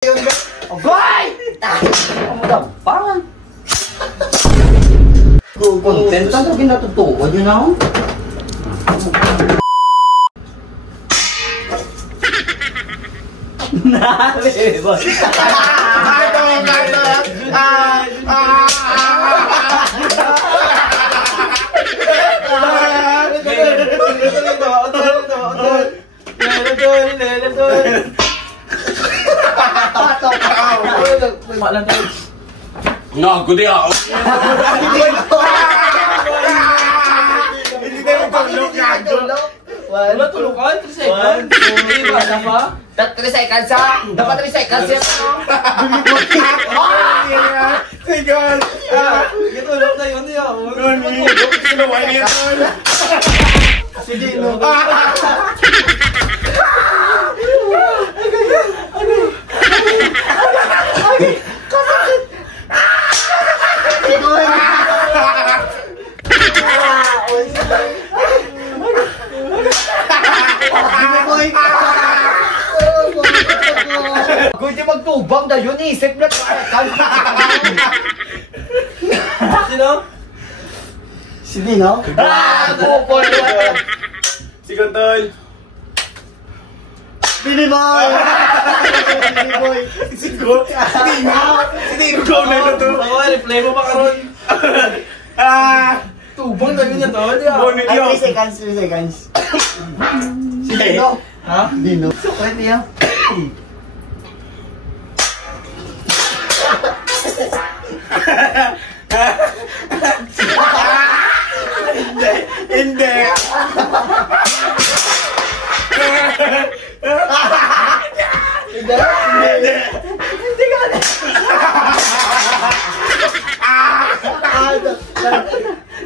Agay! Ang gampang. Content ka na ginatutuwa nyo na ako. Nari, boy. Ngago di ako. Hindi na yung paglok ngago. Wala tulukan, 3 seconds. Hindi ba, ba? 3 seconds ha? Dapat 3 seconds yan. Seconds. Gitulog na yun niya. Sinuway niya yun. Sige, no. Hindi magtubang na yun, isip na Sino? Si Dino? Kupol! Si Kontol. Billy Boy! Billy Boy! Si Dino. Si Dino ko na ito to. Ako, replay mo ba karon? Tubang na yun na to. Bonit yun. 3 seconds, 3 seconds. Si Dino? Ha? Dino? Sukret niya. Hindi. Hindi ka na.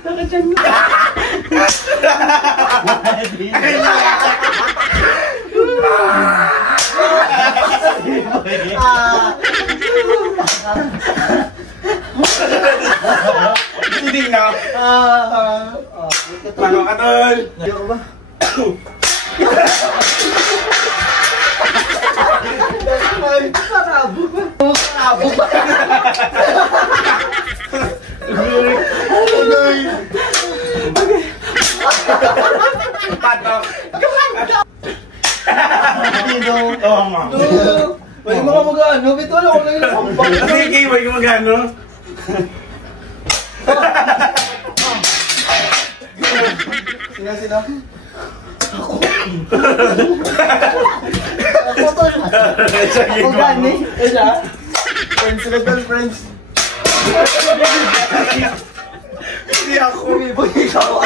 Nakadyan mo. Hindi na. Paano ka tol? Ayaw ko ba? Karabo ba? Karabo ba? Patok. Dino. Oo nga. May mga mag-ano, bito lang ako na yun. Sige, may magano. Sino? Ako. Ako to. Ako gani. Siya? Friends sila doon, friends. Hindi ako. Umiboy ikaw.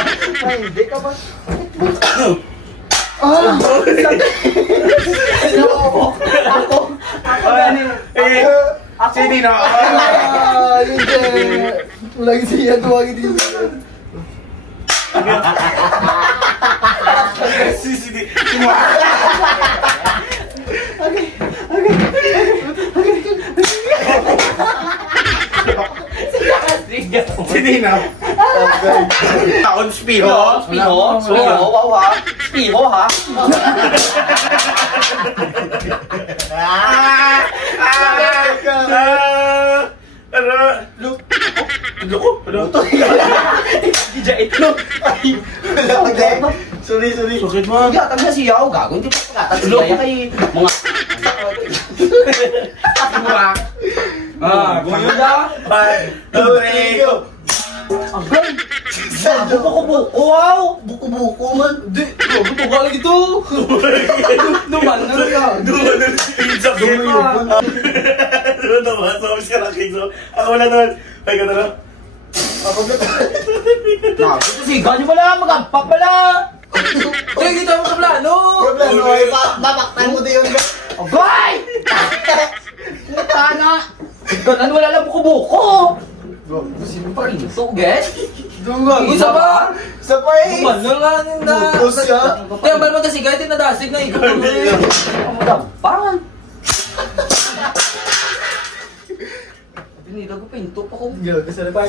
Ay, hindi ka ba? Ako gani. Si Dino. Hindi. Walang siya tuwagin dito. Si Dino. Taon spiho. Spiho? Wow ha? Spiho ha? Loko. Sorry. Sakit mo. Gatang na siya ako gago. Hindi pa pagkatag kaya kay mga... Gumayon na. 1, 2, 3, go. Agay! Buko-buko! Wow! Buko-buko man! Di! Buko ka lagi ito! Duman na lang ka! Duman na pizza ko! Duman na ba? Sabi siya lang kayso. Ako wala naman. Ay ka na lang. Ako na siga niyo pala! Mag-ampak pala! Kaya dito mo sa plano! Problema ay babaktan mo din yung Agay! Puta na! Ganan wala lang buko-buko! Sino pa rin ito, guys? Isa pa? Isa pa eh! Duman na lang na... Bukos siya! Kaya ba naman kasi kahit nadasig na ikaw ang gampang! Pinila ko pinto pa ko. Yo, kasi na pa.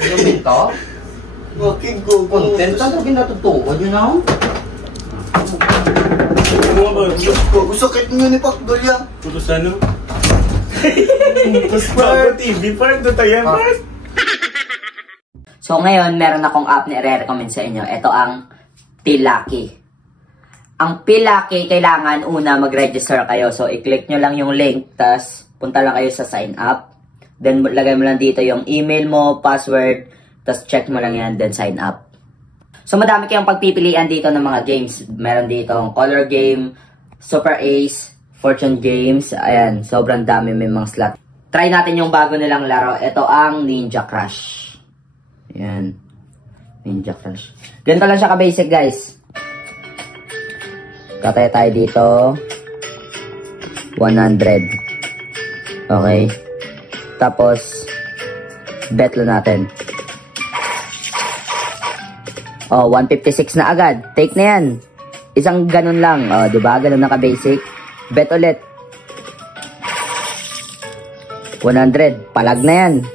Yung pinto? Walking go. Content ka na ginatutuwa nyo na ako. mo ba? Sakit mo ni Pakdol yan. Putos ano? Putos pa. TV part na tayo, part. So ngayon, meron akong app na i-recommend sa inyo. Ito ang Pilaki. Ang Pilaki, kailangan una mag-register kayo. So i-click nyo lang yung link, tas punta lang kayo sa sign up. Then lagay mo lang dito yung email mo, password, tas check mo lang yan, then sign up. So madami kayong pagpipilian dito ng mga games. Meron dito ang Color Game, Super Ace, Fortune Games. Ayan, sobrang dami, may mga slot. Try natin yung bago nilang laro. Ito ang Ninja Crush. Ayan. Ninja Crush. Ganito lang siya ka-basic, guys. Kataya tayo dito. 100. Okay. Tapos, bet lang natin. Oh, 156 na agad. Take na yan. Isang ganun lang. Oh, diba? Ganun na ka-basic. Bet ulit. 100. Palag na yan.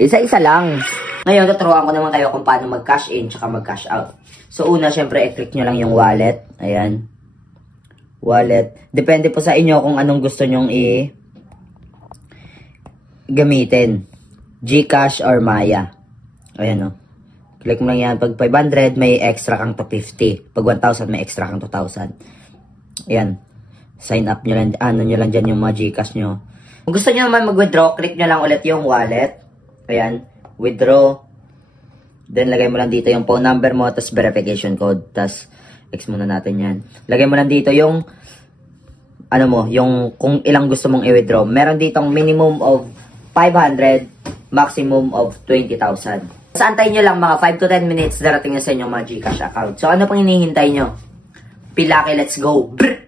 Isa-isa lang. Ngayon, tuturuan ko naman kayo kung paano mag-cash in tsaka mag-cash out. So, una, syempre, i-click nyo lang yung wallet. Ayan. Wallet. Depende po sa inyo kung anong gusto nyong gamitin. GCash or Maya. Ayan, o. Click mo lang yan. Pag 500, may extra kang to 50. Pag 1,000, may extra kang 2,000. Ayan. Sign up nyo lang. Ano nyo lang dyan yung mga GCash nyo. Kung gusto nyo naman mag-withdraw, click nyo lang ulit yung wallet. Ayan. Withdraw. Then, lagay mo lang dito yung phone number mo, tapos verification code. Tapos, X muna natin yan. Lagay mo lang dito yung, ano mo, yung kung ilang gusto mong i-withdraw. Meron ditong minimum of 500, maximum of 20,000. Sa antayin nyo lang mga 5 to 10 minutes, darating na sa inyong mga GCash account. So, ano pang hinihintay nyo? Pilaki, let's go! Brr!